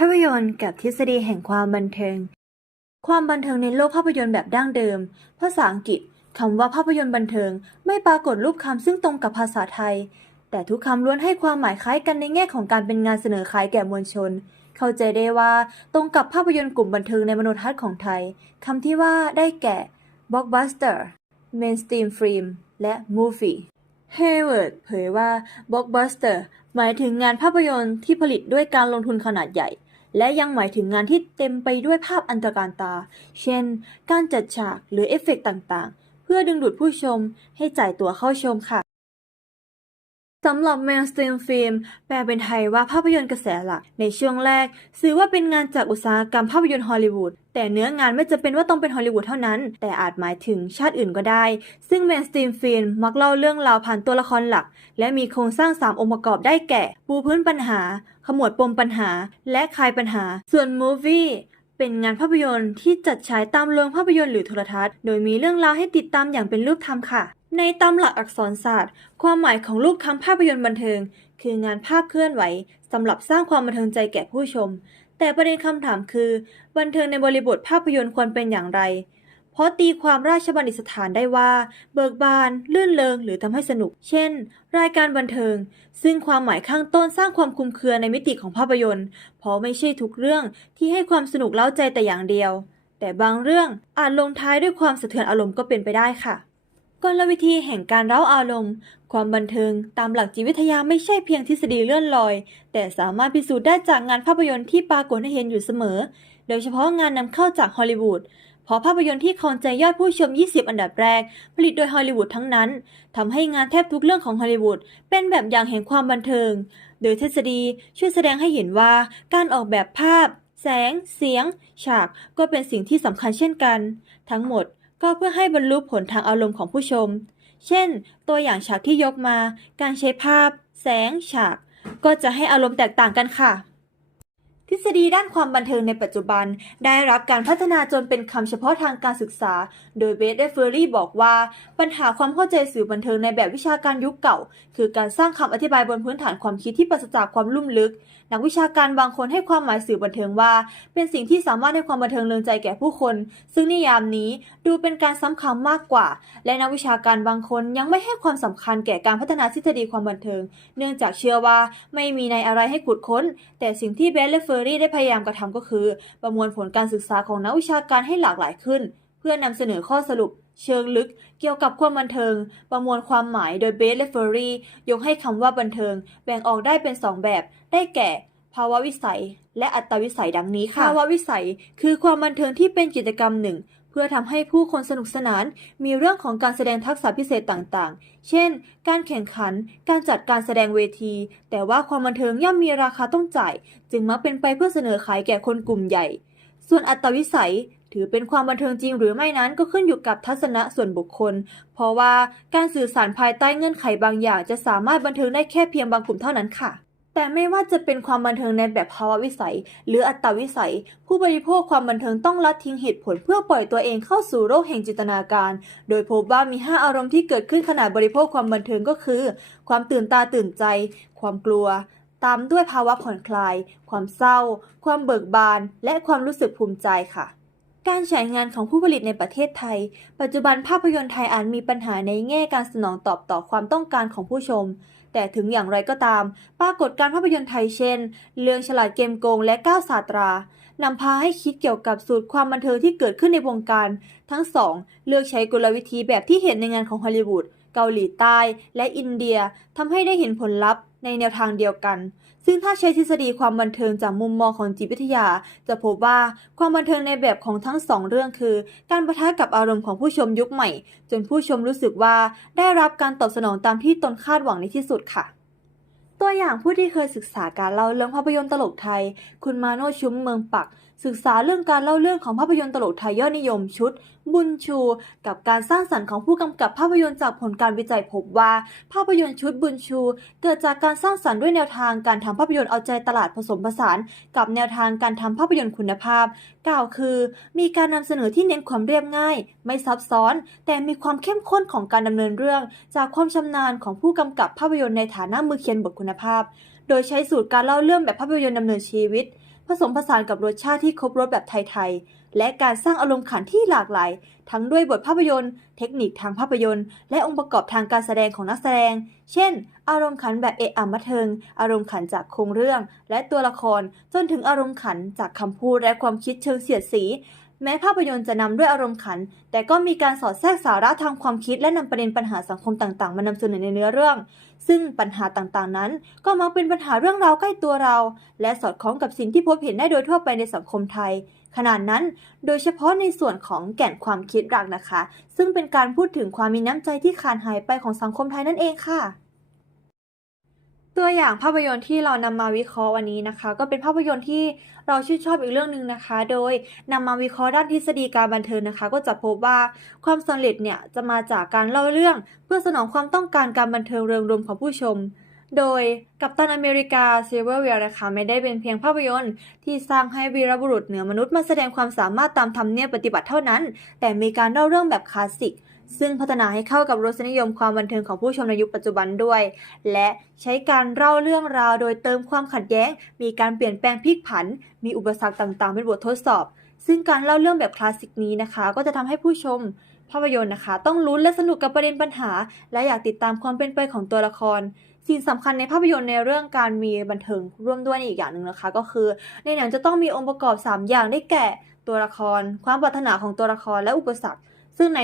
ภาพยนตร์กับทฤษฎีแห่งความบันเทิง ความบันเทิงในโลกภาพยนตร์แบบดั้งเดิม ภาษาอังกฤษคำว่าภาพยนตร์บันเทิง ไม่ปรากฏรูปคำซึ่งตรงกับภาษาไทย แต่ทุกคำล้วนให้ความหมายคล้ายกันในแง่ของการเป็นงานเสนอขายแก่มวลชน เข้าใจได้ว่าตรงกับภาพยนตร์กลุ่มบันเทิงในมโนทัศน์ของไทยคำที่ว่าได้แก่ blockbuster mainstream film และ movie เฮเวิร์ดเผยว่า blockbuster หมายถึงงานภาพยนตร์ที่ผลิตด้วยการลงทุนขนาดใหญ่ และยังหมายถึงงานที่เต็มไปด้วยภาพอันตรการตา เช่น การจัดฉากหรือเอฟเฟกต์ต่างๆ เพื่อดึงดูดผู้ชมให้จ่ายตั๋วเข้าชมค่ะสำหรับ mainstream film แปลเป็นไทยว่าภาพยนตร์กระแสหลัก ในช่วงแรกสื่อว่าเป็นงานจากอุตสาหกรรมภาพยนตร์ฮอลลีวูดแต่เนื้องานไม่จำเป็นว่าต้องเป็นฮอลลีวูดเท่านั้น แต่อาจหมายถึงชาติอื่นก็ได้ ซึ่ง mainstream film มักเล่าเรื่องราวผ่านตัวละครหลัก และมีโครงสร้าง 3 องค์ประกอบได้แก่ ปูพื้นปัญหา ขมวดปมปัญหาและคลายปัญหา ส่วน movie เป็นงานภาพยนตร์ที่จัดฉายตามโรงภาพยนตร์หรือโทรทัศน์ โดยมีเรื่องราวให้ติดตามอย่างเป็นรูปธรรมค่ะ ในตามหลักอักษรศาสตร์ ความหมายของรูปคำภาพยนตร์บันเทิง คืองานภาพเคลื่อนไหวสำหรับสร้างความบันเทิงใจแก่ผู้ชม แต่ประเด็นคำถามคือ บันเทิงในบริบทภาพยนตร์ควรเป็นอย่างไร เพราะตีความราชบัณฑิตสถานได้ว่า เบิกบานลื่นเลงหรือทำให้สนุก เช่น รายการบันเทิง ซึ่งความหมายข้างต้นสร้างความคุมเครือในมิติของภาพยนตร์ เพราะไม่ใช่ทุกเรื่องที่ให้ความสนุกเล้าใจแต่อย่างเดียว แต่บางเรื่องอาจลงท้ายด้วยความสะเทือนอารมณ์ก็เป็นไปได้ค่ะกลวิธีแห่งการเร้าอารมณ์ ความบันเทิงตามหลักจิตวิทยาไม่ใช่เพียงทฤษฎีเลื่อนลอย แต่สามารถพิสูจน์ได้จากงานภาพยนตร์ที่ปรากฏให้เห็นอยู่เสมอ โดยเฉพาะงานนำเข้าจากฮอลลีวูด เพราะภาพยนตร์ที่ครองใจยอดผู้ชม 20 อันดับแรก ผลิตโดยฮอลลีวูดทั้งนั้นทำให้งานแทบทุกเรื่องของฮอลลีวูดเป็นแบบอย่างแห่งความบันเทิง โดยทฤษฎีช่วยแสดงให้เห็นว่าการออกแบบภาพ แสง เสียง ฉากก็เป็นสิ่งที่สำคัญเช่นกัน ทั้งหมดก็เพื่อให้บรรลุผลทางอารมณ์ของผู้ชม เช่น ตัวอย่างฉากที่ยกมา การใช้ภาพ แสง ฉาก ก็จะให้อารมณ์แตกต่างกันค่ะ ทฤษฎีด้านความบันเทิงในปัจจุบัน ได้รับการพัฒนาจนเป็นคำเฉพาะทางการศึกษา โดยเบสและเฟอรี่บอกว่า ปัญหาความเข้าใจสื่อบันเทิงในแบบวิชาการยุคเก่า คือการสร้างคำอธิบายบนพื้นฐานความคิดที่ปราศจากความลุ่มลึก นักวิชาการบางคนให้ความหมายสื่อบันเทิงว่า เป็นสิ่งที่สามารถให้ความบันเทิงเริงใจแก่ผู้คน ซึ่งนิยามนี้ดูเป็นการซ้ำคำมากกว่า และนักวิชาการบางคนยังไม่ให้ความสำคัญแก่การพัฒนาทฤษฎีความบันเทิง เนื่องจากเชื่อว่าไม่มีในอะไรให้ขุดค้น แต่สิ่งที่เบสและเฟอร์รี่ได้พยายามกระทำก็คือ ประมวลผลการศึกษาของนักวิชาการให้หลากหลายขึ้น เพื่อนำเสนอข้อสรุป เชิงลึก เกี่ยวกับความบันเทิง ประมวลความหมายโดยเบสและเฟอร์รี่ยกให้คำว่าบันเทิง แบ่งออกได้เป็นสองแบบ ได้แก่ ภาวะวิสัย และอัตวิสัยดังนี้ค่ะภาวะวิสัย คือความบันเทิงที่เป็นกิจกรรมหนึ่ง พื่อทำให้ผู้คนสนุกสนาน มีเรื่องของการแสดงทักษะพิเศษต่างๆ เช่น การแข่งขัน การจัดการแสดงเวที แต่ว่าความบันเทิงย่อมมีราคาต้องจ่าย จึงมักเป็นไปเพื่อเสนอขายแก่คนกลุ่มใหญ่ ส่วนอัตวิสัยถือเป็นความบันเทิงจริงหรือไม่นั้นก็ขึ้นอยู่กับทัศนะส่วนบุคคล เพราะว่าการสื่อสารภายใต้เงื่อนไขบางอย่างจะสามารถบันเทิงได้แค่เพียงบางกลุ่มเท่านั้นค่ะ แต่ไม่ว่าจะเป็นความบันเทิงในแบบภาวะวิสัย หรืออัตวิสัย ผู้บริโภคความบันเทิงต้องละทิ้งเหตุผลเพื่อปล่อยตัวเองเข้าสู่โลกแห่งจินตนาการ โดยพบว่ามี 5 อารมณ์ที่เกิดขึ้นขณะบริโภคความบันเทิงก็คือ ความตื่นตาตื่นใจ ความกลัว ตามด้วยภาวะผ่อนคลาย ความเศร้า ความเบิกบาน และความรู้สึกภูมิใจค่ะ การฉายงานของผู้ผลิตในประเทศไทย ปัจจุบันภาพยนตร์ไทยอาจมีปัญหาในแง่การสนองตอบต่อความต้องการของผู้ชม แต่ถึงอย่างไรก็ตาม ปรากฏการภาพยนตร์ไทยเช่น เรื่องฉลาดเกมโกงและก้าวสาตรา นำพาให้คิดเกี่ยวกับสูตรความบันเทิงที่เกิดขึ้นในวงการ ทั้งสองเลือกใช้กลวิธีแบบที่เห็นในงานของฮอลลีวูดเกาหลีใต้และอินเดียทำให้ได้เห็นผลลัพธ์ในแนวทางเดียวกัน ซึ่งถ้าใช้ทฤษฎีความบันเทิงจากมุมมองของจิตวิทยา จะพบว่าความบันเทิงในแบบของทั้งสองเรื่องคือ การประทะกับอารมณ์ของผู้ชมยุคใหม่ จนผู้ชมรู้สึกว่าได้รับการตอบสนองตามที่ตนคาดหวังในที่สุดค่ะ ตัวอย่างผู้ที่เคยศึกษาการเล่าเรื่องภาพยนตร์ตลกไทย คุณมาโนชุมเมืองปัก ศึกษาเรื่องการเล่าเรื่องของภาพยนตร์ตลกไทยยอดนิยมชุด บุญชู กับการสร้างสรรค์ของผู้กำกับภาพยนตร์จากผลการวิจัยพบว่า ภาพยนตร์ชุดบุญชู เกิดจากการสร้างสรรค์ด้วยแนวทางการทำภาพยนตร์เอาใจตลาดผสมผสาน กับแนวทางการทำภาพยนตร์คุณภาพ กล่าวคือ มีการนำเสนอที่เน้นความเรียบง่าย ไม่ซับซ้อน แต่มีความเข้มข้นของการดำเนินเรื่อง จากความชำนาญของผู้กำกับภาพยนตร์ในฐานะมือเขียนบทคุณภาพ โดยใช้สูตรการเล่าเรื่องแบบภาพยนตร์ดำเนินชีวิต ผสมผสานกับรสชาติที่ครบรสแบบไทยๆ และการสร้างอารมณ์ขันที่หลากหลาย ทั้งด้วยบทภาพยนตร์ เทคนิคทางภาพยนตร์ และองค์ประกอบทางการแสดงของนักแสดง เช่น อารมณ์ขันแบบเอะอะมะเทิง อารมณ์ขันจากโครงเรื่อง และตัวละคร จนถึงอารมณ์ขันจากคำพูดและความคิดเชิงเสียดสี แม้ภาพยนตร์จะนำด้วยอารมณ์ขัน แต่ก็มีการสอดแทรกสาระทางความคิดและนำประเด็นปัญหาสังคมต่างๆ มานำเสนอในเนื้อเรื่อง ซึ่งปัญหาต่างๆนั้น ก็มักเป็นปัญหาเรื่องราวใกล้ตัวเรา และสอดคล้องกับสิ่งที่พบเห็นได้โดยทั่วไปในสังคมไทย ขนาดนั้น โดยเฉพาะในส่วนของแก่นความคิดหลักนะคะ ซึ่งเป็นการพูดถึงความมีน้ำใจที่ขาดหายไปของสังคมไทยนั่นเองค่ะ ตัวอย่างภาพยนตร์ที่เรานำมาวิเคราะห์วันนี้นะคะ ก็เป็นภาพยนตร์ที่เราชื่นชอบอีกเรื่องหนึ่งนะคะ โดยนำมาวิเคราะห์ด้านทฤษฎีการบันเทิงนะคะ ก็จะพบว่าความสำเร็จเนี่ยจะมาจากการเล่าเรื่อง เพื่อสนองความต้องการการบันเทิงเริงรมของผู้ชม โดยกัปตันอเมริกาซิลเวอร์เวียนะคะไม่ได้เป็นเพียงภาพยนตร์ ที่สร้างให้วีรบุรุษเหนือมนุษย์มาแสดงความสามารถตามธรรมเนียบปฏิบัติเท่านั้น แต่มีการเล่าเรื่องแบบคลาสสิก ซึ่งพัฒนาให้เข้ากับรสนิยมความบันเทิงของผู้ชมในยุคปัจจุบันด้วย และใช้การเล่าเรื่องราวโดยเติมความขัดแย้ง มีการเปลี่ยนแปลงพลิกผัน มีอุปสรรคต่างๆ เป็นบททดสอบ ซึ่งการเล่าเรื่องแบบคลาสสิกนี้นะคะ ก็จะทำให้ผู้ชมภาพยนตร์นะคะ ต้องลุ้นและสนุกกับประเด็นปัญหา และอยากติดตามความเป็นไปของตัวละคร สิ่งสำคัญในภาพยนตร์ในเรื่องการมีบันเทิงร่วมด้วยอีกอย่างหนึ่งนะคะ ก็คือ ในหนังจะต้องมีองค์ประกอบ 3 อย่างได้แก่ตัวละคร ความปรารถนาของตัวละครและอุปสรรค ซึ่งใน